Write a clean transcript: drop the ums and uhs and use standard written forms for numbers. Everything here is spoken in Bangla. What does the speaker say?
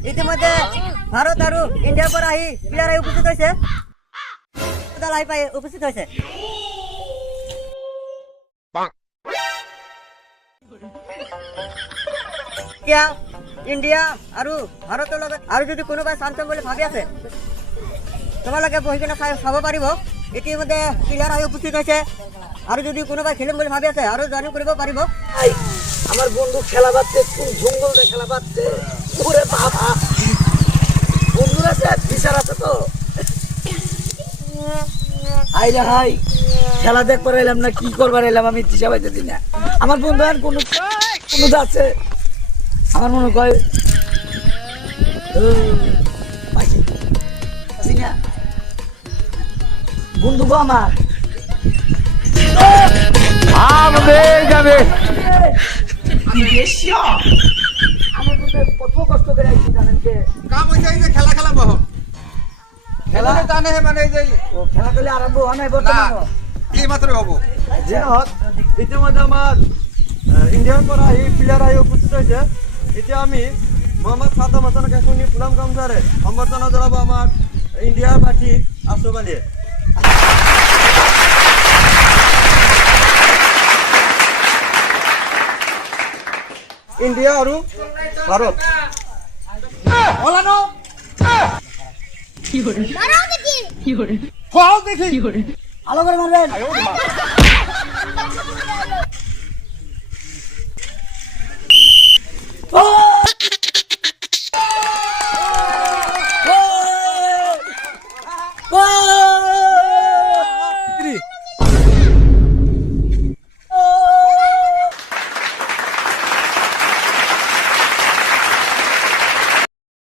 ইতিমধ্যে ভারত আৰু ইন্ডিয়াৰ পৰা আহি প্লেয়াৰ আহি উপস্থিত হৈছে দল আহি পাই উপস্থিত হৈছে এতিয়া ইন্ডিয়া আৰু ভাৰতৰ লগত আৰু যদি কোনোবাই চান্স বুলি ভাবি আছে তোমালোকে বহি কিনে চাব পাৰিব ইতিমধ্যে প্লেয়াৰ আহি উপস্থিত হৈছে আৰু যদি কোনোবাই খেলিম বুলি ভাবি আছে আৰু জয়েন কৰিব পাৰিব আমার বন্ধু খেলা পাচ্ছে কোন জঙ্গলে খেলা পাচ্ছে ওরে বাবা বন্ধুর আছে বিচার আছে তো আইলা হাই খেলা দেখবার এলাম না কি করবার এলাম আমি দিশা পাইতেছি না আমার বন্ধু আর কোনো আছে আমার মনে কয় বন্ধু গো আমার যাবে আমার বন্ধু কত কষ্ট করে আইছি জানেন কে কাম হইছে এই যে খেলা খেলা মহ খেলা জানে মানে এই যে ও খেলা খেলে আরম্ভ হয় নাই বর্তমানে এই মাত্র হবো যে হক ইতিমধ্যে আমার ইন্ডিয়ার পৰা আহি প্লেয়াৰ আহি উপস্থিত হৈছে এতিয়া আমি মোহাম্মদ সাদ্দাম হাছানক এখনি ফুলাম গামছাৰে সম্বৰ্ধনা জনাব আমাৰ ইণ্ডিয়াৰ বাকী আছুফ আলীয়ে ইণ্ডিয়া আৰু ভাৰত ওলানো খাও দেখি আলো করে মারবেন ও